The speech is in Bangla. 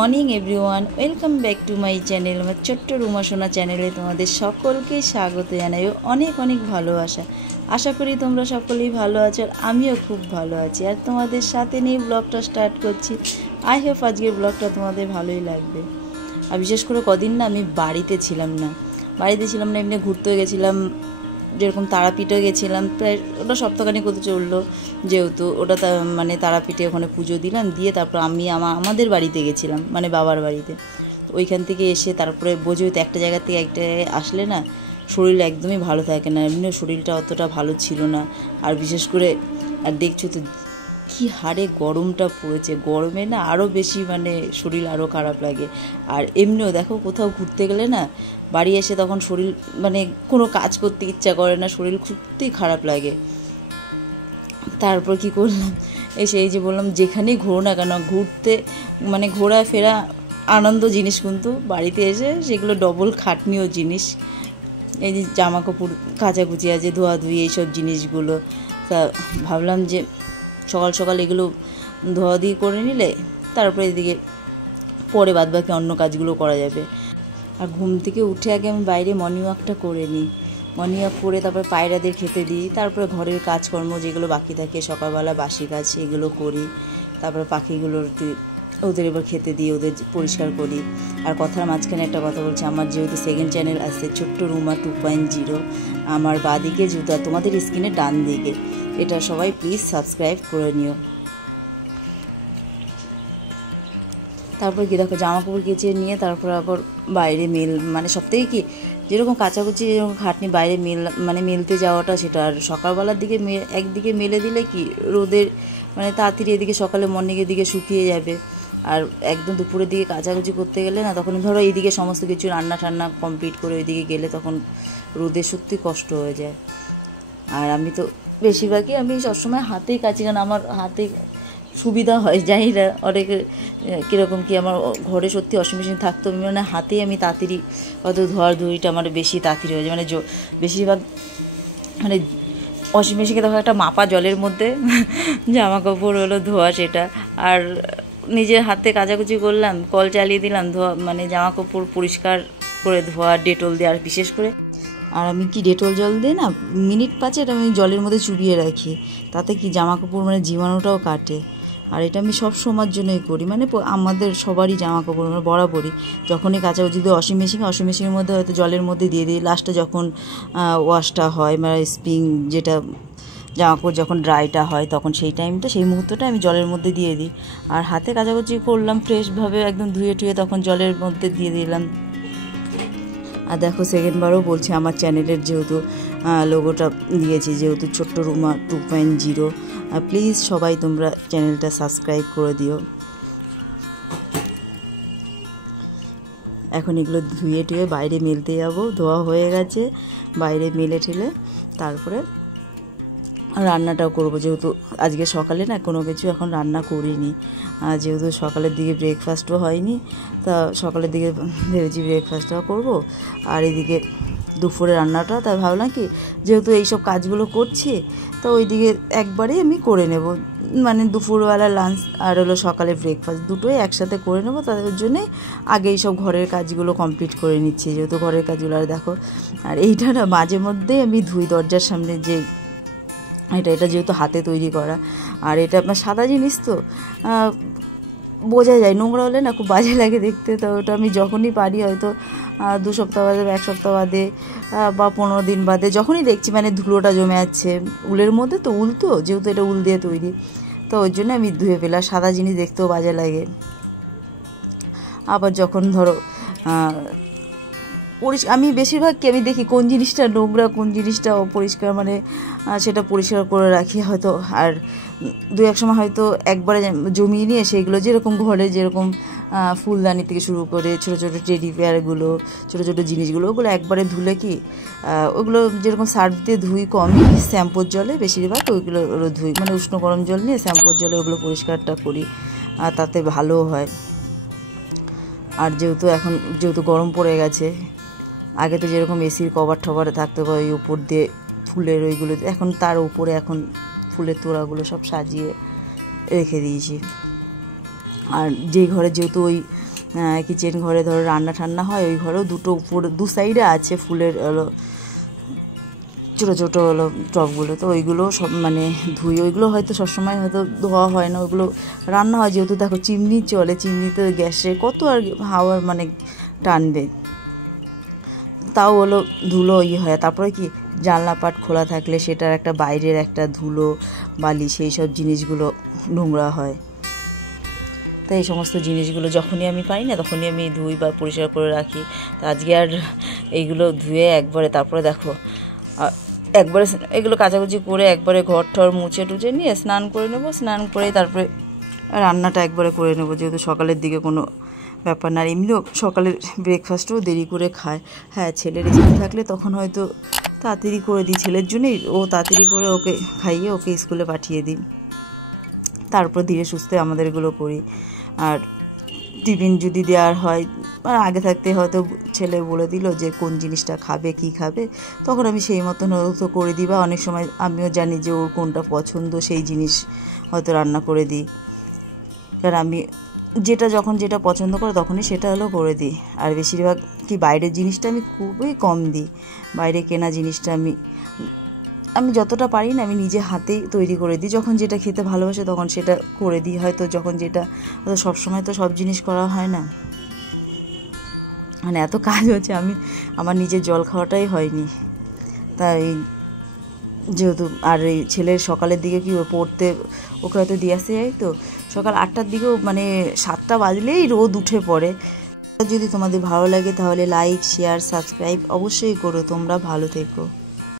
Morning everyone, welcome back to my channel. আমার ছোট্ট রুমা সোনা চ্যানেলে তোমাদের সকলকে স্বাগত জানাই, অনেক অনেক ভালোবাসা। আশা করি তোমরা সকলেই ভালো আছো, আর আমিও খুব ভালো আছি। আর তোমাদের সাথে নিয়ে ব্লগটা স্টার্ট করছি। আই হোপ আজকের ব্লগটা তোমাদের ভালোই লাগবে। আর বিশেষ করে কদিন না আমি বাড়িতে ছিলাম না, এমনি ঘুরতে গেছিলাম, যেরকম তারাপীঠে গেছিলাম। প্রায় ওটা সপ্তাহখানেক হতে চললো, যেহেতু ওটা মানে তারাপীঠে ওখানে পুজো দিলাম, দিয়ে তারপর আমি আমাদের বাড়িতে গেছিলাম, মানে বাবার বাড়িতে। তো ওইখান থেকে এসে তারপরে বোঝোই তো একটা জায়গা থেকে একটা আসলে না শরীর একদমই ভালো থাকে না, এমনিও শরীরটা অতটা ভালো ছিল না। আর বিশেষ করে আর দেখছো তো কী হারে গরমটা পড়েছে, গরমে না আরও বেশি মানে শরীর আরও খারাপ লাগে। আর এমনিও দেখো কোথাও ঘুরতে গেলে না বাড়ি এসে তখন শরীর মানে কোনো কাজ করতে ইচ্ছা করে না, শরীর খুবই খারাপ লাগে। তারপর কি করলাম, এসে এই যে বললাম যেখানেই ঘোরো না কেন, ঘুরতে মানে ঘোরাফেরা আনন্দ জিনিস, কিন্তু বাড়িতে এসে সেগুলো ডবল খাটনিও জিনিস। এই যে জামা কাপড় কাচাকুচি আছে, ধোয়াধুয়ি, এইসব জিনিসগুলো। তা ভাবলাম যে সকাল সকাল এগুলো ধোয়াধুয়ি করে নিলে তারপরে এদিকে পরে বাদবাকি অন্য কাজগুলো করা যাবে। আর ঘুম থেকে উঠে আগে আমি বাইরে মর্নিং ওয়াকটা করে নিই। মর্নিং ওয়াক করে তারপরে পায়রাদের খেতে দিই, তারপরে ঘরের কাজকর্ম যেগুলো বাকি থাকে সকালবেলা বাসি কাজ সেগুলো করি। তারপরে পাখিগুলোর ওদের এবার খেতে দিই, ওদের পরিষ্কার করি। আর কথার মাঝখানে একটা কথা বলছি, আমার যেহেতু সেকেন্ড চ্যানেল আছে ছোট্ট রুমা 2.0, আমার বাঁদিকে জুতা তোমাদের স্ক্রিনে ডান দিকে, এটা সবাই প্লিজ সাবস্ক্রাইব করে নিও। তারপর কি দেখো জামা কাপড় কেচে নিয়ে তারপর আবার বাইরে মানে সব থেকে কি যেরকম কাচাকুচি যেরকম খাটনি বাইরে মেলতে যাওয়াটা, সেটা আর সকালবেলার দিকে একদিকে মেলে দিলে কি রোদের মানে তাড়াতাড়ি এদিকে সকালে মর্নিংয়ের দিকে শুকিয়ে যাবে। আর একদম দুপুরের দিকে কাচাকুচি করতে গেলে না, তখন ধরো এইদিকে সমস্ত কিছু রান্না টান্না কমপ্লিট করে ওইদিকে গেলে তখন রোদে সত্যি কষ্ট হয়ে যায়। আর আমি তো বেশিরভাগই আমি সবসময় হাতেই কাচি, কারণ আমার হাতে সুবিধা হয়। জানি না অনেকের কীরকম কি, আমার ঘরে সত্যি ওয়াশিং মেশিন থাকতো মানে হাতেই আমি তাড়াতাড়ি কত ধোয়াধুয়িটা আমার বেশি তাড়াতাড়ি হয়ে যায়। মানে বেশিরভাগ মানে ওয়াশিং মেশিনকে দেখো একটা মাপা জলের মধ্যে জামা কাপড় হলো ধোয়া, সেটা আর নিজের হাতে কাচাকুচি করলাম, কল চালিয়ে দিলাম, ধোয়া মানে জামা কাপড় পরিষ্কার করে ধোয়া ডেটল দিয়ে। আর বিশেষ করে আর আমি কি ডেটল জল দিয়ে না মিনিট 5 এটা আমি জলের মধ্যে চুবিয়ে রাখি, তাতে কি জামা কাপড় মানে জীবাণুটাও কাটে। আর এটা আমি সব সময়ের জন্যই করি, মানে আমাদের সবারই জামা কাপড় মানে বরাবরই যখনই কাচাকুচি দিই ওয়াশিং মেশিনের মধ্যে হয়তো জলের মধ্যে দিয়ে দিই, লাস্টে যখন ওয়াশটা হয় মানে স্প্রিং যেটা জামা কাপড় যখন ড্রাইটা হয় তখন সেই মুহূর্তটা আমি জলের মধ্যে দিয়ে দিই। আর হাতে কাচাকুচি করলাম ফ্রেশভাবে একদম ধুয়ে টুয়ে তখন জলের মধ্যে দিয়ে দিলাম। আর দেখো সেকেন্ডবারও বলছি, আমার চ্যানেলের যেহেতু লোগোটা দিয়েছি, যেহেতু ছোট্ট রুমা 2.0, আর প্লিজ সবাই তোমরা চ্যানেলটা সাবস্ক্রাইব করে দিও। এখন এগুলো ধুয়ে টুয়ে বাইরে মেলতে যাবো, ধোয়া হয়ে গেছে, বাইরে মেলে ঠেলে তারপরে রান্নাটাও করবো। যেহেতু আজকে সকালে না কোনো কিছু এখন রান্না করিনি, যেহেতু সকালের দিকে ব্রেকফাস্টও হয়নি, তা সকালের দিকে ভেবেছি ব্রেকফাস্টটাও করবো। আর এদিকে দুপুরে রান্নাটা, তাই ভাবলাম কি যেহেতু এইসব কাজগুলো করছি তো ওইদিকে একবারেই আমি করে নেব, মানে দুপুরবেলা লাঞ্চ আর হলো সকালে ব্রেকফাস্ট দুটোই একসাথে করে নেব। তাদের জন্যে আগে এইসব ঘরের কাজগুলো কমপ্লিট করে নিচ্ছি, যেহেতু ঘরের কাজগুলো। আর দেখো আর এইটা না মাঝে মধ্যেই আমি ধুই, দরজার সামনে যে এটা যেহেতু হাতে তৈরি করা, আর এটা আপনার সাদা জিনিস তো বোঝা যায়, নোংরা হলে না খুব বাজে লাগে দেখতে। তো ওটা আমি যখনই পারি, হয়তো 2 সপ্তাহ বাদে বা 1 সপ্তাহ বাদে বা 15 দিন বাদে যখনই দেখছি মানে ধুলোটা জমে যাচ্ছে উলের মধ্যে, তো উল তো যেহেতু এটা উল দিয়ে তৈরি, তো ওই জন্য আমি ধুয়ে ফেলাম। সাদা জিনিস দেখতেও বাজে লাগে। আবার যখন ধরো আমি বেশিরভাগ কি আমি দেখি কোন জিনিসটা নোংরা কোন জিনিসটা অপরিষ্কার, মানে সেটা পরিষ্কার করে রাখি হয়তো। আর 2-1 সময় হয়তো একবারে জমিয়ে নিয়ে সেইগুলো যেরকম ঘরে যেরকম ফুলদানি থেকে শুরু করে ছোটো ছোটো টেডি বিয়ারগুলো, ছোটো ছোটো জিনিসগুলো, ওগুলো একবারে ধুলে কি ওগুলো যেরকম সার্ফ দিয়ে ধুই কমই, শ্যাম্পুর জলে বেশিরভাগ ওইগুলো ধুই, মানে উষ্ণ গরম জল নিয়ে শ্যাম্পুর জলে ওগুলো পরিষ্কারটা করি, আর তাতে ভালো হয়। আর যেহেতু গরম পড়ে গেছে, আগে তো যেরকম এসির কভার টভারে থাকতো বা ওই উপর দিয়ে ফুলের ওইগুলো, এখন তার উপরে এখন ফুলের তোড়াগুলো সব সাজিয়ে রেখে দিয়েছি। আর যেই ঘরে যেহেতু ওই কিচেন ঘরে ধরো রান্না ঠান্না হয়, ওই ঘরেও দুটো উপর দু সাইডে আছে ফুলের হলো ছোটো ছোটো হলো টবগুলো, তো ওইগুলো সব মানে ধুই। ওইগুলো হয়তো সবসময় হয়তো ধোয়া হয় না, ওইগুলো রান্না হয় যেহেতু। দেখো চিমনি চলে, চিমনিতে গ্যাসে কত আর হাওয়ার মানে টানবে, তাও হলো ধুলো হয়। তারপরে কি জানলা পাট খোলা থাকলে সেটার একটা বাইরের একটা ধুলো বালি সেই সব জিনিসগুলো নোংরা হয়। তো এই সমস্ত জিনিসগুলো যখনই আমি পাই না তখনই আমি ধুই বা পরিষ্কার করে রাখি। তো আজকে আর এইগুলো ধুয়ে একবারে তারপরে দেখো একবারে এগুলো কাচাকুচি করে একবারে ঘর ঠর মুছে টুচে নিয়ে স্নান করে নেবো। স্নান করে তারপরে রান্নাটা একবারে করে নেবো, যেহেতু সকালের দিকে কোনো ব্যাপার না। আর এমনিও সকালের ব্রেকফাস্টও দেরি করে খায়। হ্যাঁ, ছেলের স্কুল থাকলে তখন হয়তো তাড়াতাড়ি করে দিই, ছেলের জন্যই ও তাড়াতাড়ি করে ওকে খাইয়ে ওকে স্কুলে পাঠিয়ে দিই, তারপর ধীরে সুস্থে আমাদের এগুলো করি। আর টিফিন যদি দেওয়ার হয়, আগে থাকতে হয়তো ছেলে বলে দিল যে কোন জিনিসটা খাবে কি খাবে, তখন আমি সেই মতন হয়তো করে দিই। বা অনেক সময় আমিও জানি যে ওর কোনটা পছন্দ, সেই জিনিস হয়তো রান্না করে দিই। কারণ আমি যখন যেটা পছন্দ করে তখনই সেটা হলো করে দিই। আর বেশিরভাগ কি বাইরের জিনিসটা আমি খুবই কম দিই। বাইরে কেনা জিনিসটা আমি যতটা পারি না আমি নিজে হাতেই তৈরি করে দিই। যখন যেটা খেতে ভালোবাসে তখন সেটা করে দিই। হয়তো যখন যেটা সবসময় তো সব জিনিস করা হয় না, মানে এত কাজ হচ্ছে আমার নিজের জল খাওয়াটাই হয়নি। তাই যেহেতু আর এই ছেলের সকালের দিকে কি পড়তে ওকে হয়তো দিয়ে আসতে যাই, তো সকাল 8টার দিকেও মানে 7টা বাজলেই রোদ উঠে পড়ে। যদি তোমাদের ভালো লাগে তাহলে লাইক শেয়ার সাবস্ক্রাইব অবশ্যই করো। তোমরা ভালো থেকো।